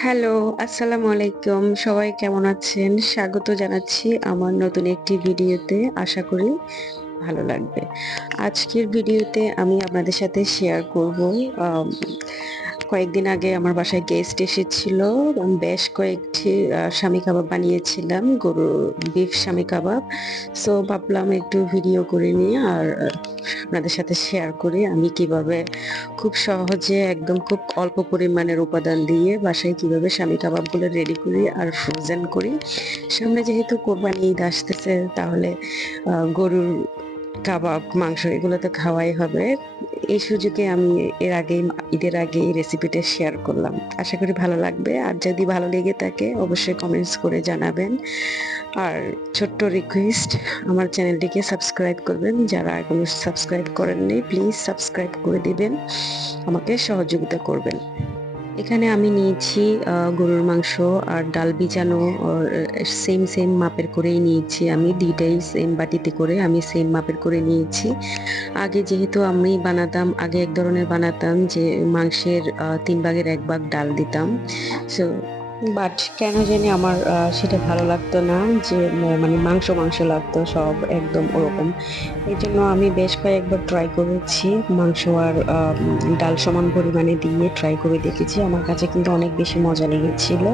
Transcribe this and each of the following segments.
Hello, আসসালামু আলাইকুম। সবাই কেমন আছেন? স্বাগত জানাচ্ছি আমার নতুন একটি ভিডিওতে। আশা করি ভালো লাগবে। আজকের ভিডিওতে আমি আপনাদের সাথে শেয়ার করব আম কয়েকদিন আগে আমার বাসায় গেস্ট এসেছিল। বেশ কয়েকটি স্বামী কাবাব বানিয়েছিলাম, গরুর বিফ স্বামী কাবাব। সো ভাবলাম একটু ভিডিও করে নিই আর আপনাদের সাথে শেয়ার করি আমি কিভাবে খুব সহজে একদম খুব অল্প পরিমাণের উপাদান দিয়ে বাসায় কিভাবে স্বামী কাবাবগুলো রেডি করি আর ফ্রোজেন করি। সামনে যেহেতু কোরবানি ঈদ আসতেছে তাহলে গরুর কাবাব, মাংস এগুলো তো খাওয়াই হবে। এই সুযোগে আমি ঈদের আগে এই রেসিপিটা শেয়ার করলাম। আশা করি ভালো লাগবে। আর যদি ভালো লেগে থাকে অবশ্যই কমেন্টস করে জানাবেন। আর ছোট্ট রিকোয়েস্ট, আমার চ্যানেলটিকে সাবস্ক্রাইব করবেন। যারা এখনো সাবস্ক্রাইব করেননি প্লিজ সাবস্ক্রাইব করে দিবেন। আমাকে সহযোগিতা করবেন। এখানে আমি নিয়েছি গরুর মাংস আর ডাল ভিজানো সেম মাপের করেই নিয়েছি আমি। ২ টাই সেম বাটিতে করে আমি সেম মাপের করে নিয়েছি। আগে যেহেতু আমি বানাতাম, আগে এক ধরনের বানাতাম যে মাংসের ৩ ভাগের ১ ভাগ ডাল দিতাম। সো বাট কেন জানি আমার সেটা ভালো লাগতো না, যে মানে মাংস লাগতো সব একদম ওরকম। এজন্য আমি বেশ কয়েকবার ট্রাই করেছি মাংস আর ডাল সমান পরিমাণে দিয়ে ট্রাই করে দেখেছি। আমার কাছে কিন্তু অনেক বেশি মজা লেগেছিল।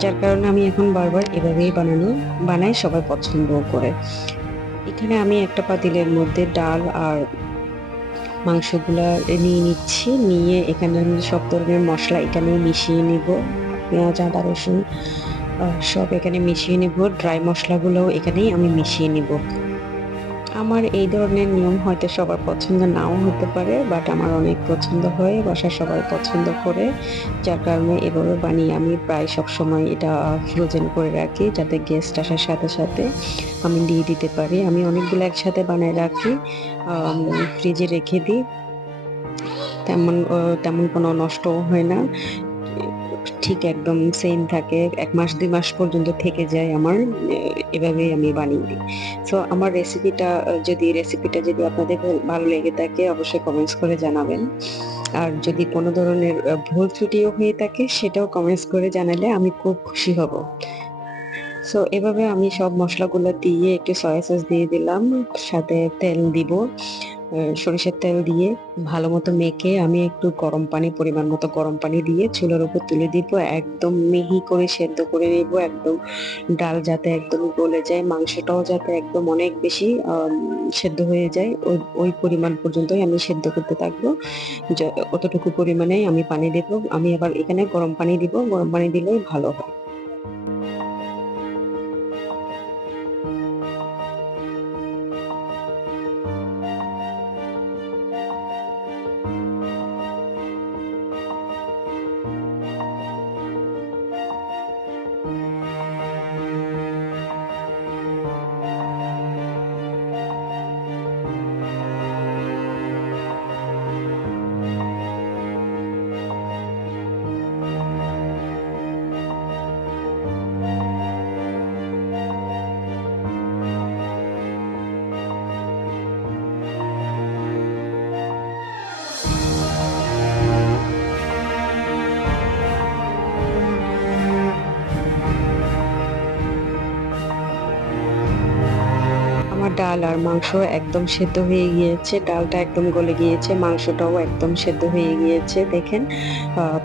যার কারণে আমি এখন বারবার এভাবেই বানাই, সবাই পছন্দও করে। এখানে আমি একটা পাতিলের মধ্যে ডাল আর মাংসগুলা নিয়ে নিচ্ছি। নিয়ে এখানে আমি সব ধরনের মসলা এখানে মিশিয়ে নিব। পেঁয়াজ, আদা, রসুন সব এখানে মিশিয়ে নিব। ড্রাই মসলাগুলোও এখানেই আমি মিশিয়ে নিব। আমার এই ধরনের নিয়ম হয়তো সবার পছন্দ নাও হতে পারে, বাট আমার অনেক পছন্দ হয়, বাসার সবাই পছন্দ করে। যার কারণে এভাবে বানিয়ে আমি প্রায় সবসময় এটা ফ্রোজেন করে রাখি, যাতে গেস্ট আসার সাথে সাথে আমি দিয়ে দিতে পারি। আমি অনেকগুলো একসাথে বানায় রাখি, ফ্রিজে রেখে দিই। তেমন কোনো নষ্টও হয় না। ঠিক একদম সেম থাকে। ১ মাস ২ মাস পর্যন্ত থেকে যায় আমার। এভাবেই আমি বানিয়ে দিই। সো আমার রেসিপিটা যদি আপনাদের ভালো লেগে থাকে অবশ্যই কমেন্টস করে জানাবেন। আর যদি কোনো ধরনের ভুল ত্রুটিও হয়ে থাকে সেটাও কমেন্টস করে জানালে আমি খুব খুশি হব। সো এভাবে আমি সব মসলাগুলো দিয়ে একটু সয়া সস দিয়ে দিলাম। সাথে তেল দিব। সরিষার তেল দিয়ে ভালোমতো মেখে আমি একটু পরিমাণ মতো গরম পানি দিয়ে চুলার উপর তুলে দিব। একদম মিহি করে সেদ্ধ করে নিব। একদম ডাল যাতে একদম গলে যায়, মাংসটাও যাতে একদম অনেক বেশি সেদ্ধ হয়ে যায়। ওই পরিমাণ পর্যন্তই আমি সেদ্ধ করতে থাকবো। য অতটুকু পরিমাণেই আমি পানি দেব। আমি আবার এখানে গরম পানি দিব। গরম পানি দিলেই ভালো হয়। আমার ডাল আর মাংস একদম সেদ্ধ হয়ে গিয়েছে। ডালটা একদম গলে গিয়েছে, মাংসটাও একদম সেদ্ধ হয়ে গিয়েছে। দেখেন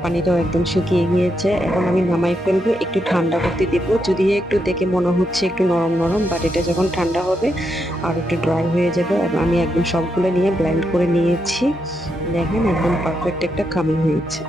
পানিটাও একদম শুকিয়ে গিয়েছে। এখন আমি নামাই ফেলবো, একটু ঠান্ডা করতে দিব। যদিও একটু দেখে মনে হচ্ছে একটু নরম, বাট এটা যখন ঠান্ডা হবে আর একটু ড্রাই হয়ে যাবে। আমি একদম সবগুলো নিয়ে ব্লেন্ড করে নিয়েছি। দেখেন একদম পারফেক্ট একটা কামি হয়েছে।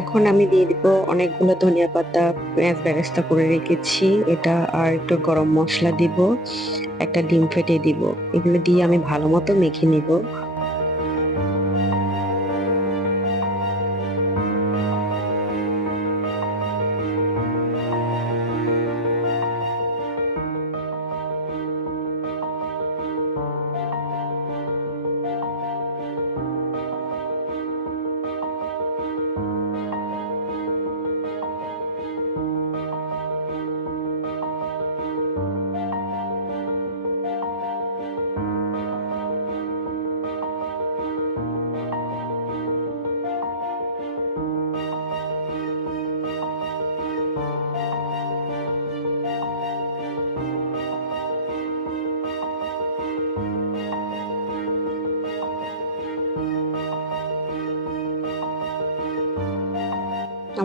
এখন আমি দিয়ে দিব অনেকগুলো ধনিয়া পাতা, পেঁয়াজ বেরেস্তা করে রেখেছি এটা, আর একটু গরম মসলা দিব, একটা ডিম ফেটে দিব। এগুলো দিয়ে আমি ভালো মতো মেখে নিব।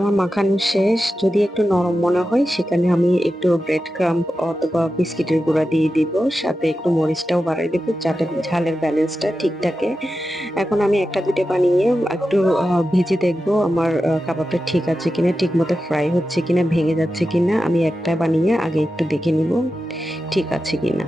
আমার মাখানো শেষ। যদি একটু নরম মনে হয় সেখানে আমি একটু ব্রেড ক্রাম্ব অথবা বিস্কিটের গুঁড়া দিয়ে দিব। সাথে একটু মরিচটাও বাড়ায় দেব যাতে ঝালের ব্যালেন্সটা ঠিক থাকে। এখন আমি ১টা ২টা বানিয়ে একটু ভেজে দেখব আমার কাবাবটা ঠিক আছে কিনা, ঠিকমতো ফ্রাই হচ্ছে কিনা, ভেঙে যাচ্ছে কিনা। আমি একটা বানিয়ে আগে একটু দেখে নিব ঠিক আছে কিনা।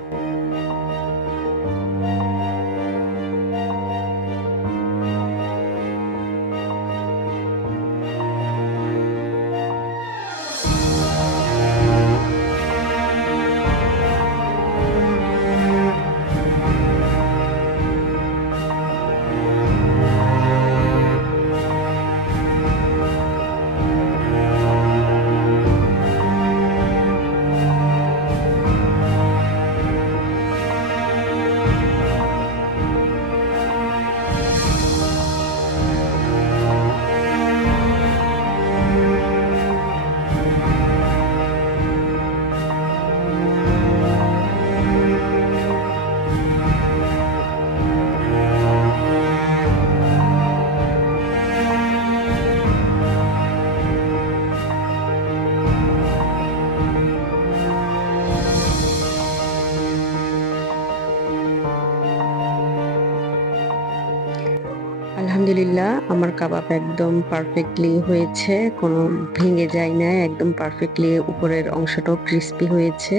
আলহামদুলিল্লাহ আমার কাবাব একদম পারফেক্টলি হয়েছে, কোনো ভেঙে যায় না, একদম পারফেক্টলি উপরের অংশটাও ক্রিস্পি হয়েছে।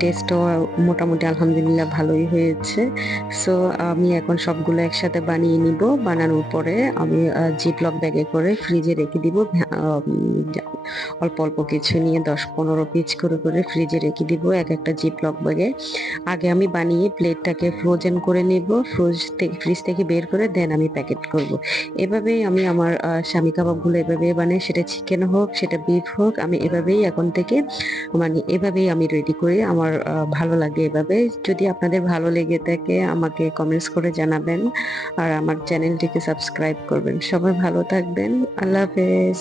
টেস্টও মোটামুটি আলহামদুলিল্লাহ ভালোই হয়েছে। সো আমি এখন সবগুলো একসাথে বানিয়ে নিব। বানানোর পরে আমি জিপলক ব্যাগে করে ফ্রিজে রেখে দিব। অল্প অল্প কিছু নিয়ে ১০-১৫ পিস করে ফ্রিজে রেখে দিব একটা জিপলক ব্যাগে। আগে আমি বানিয়ে প্লেটটাকে ফ্রোজেন করে নিব। ফ্রিজ থেকে বের করে দেন আমি প্যাকেট করব। এভাবেই আমি আমার স্বামী কাবাবগুলো এভাবেই বানাই, সেটা চিকেন হোক, সেটা বিফ হোক, আমি এভাবেই এখন থেকে মানে এভাবেই আমি রেডি করি। আমার ভালো লাগে এভাবে। যদি আপনাদের ভালো লেগে থাকে আমাকে কমেন্টস করে জানাবেন আর আমার চ্যানেলটিকে সাবস্ক্রাইব করবেন। সবাই ভালো থাকবেন। আল্লাহ হাফেজ।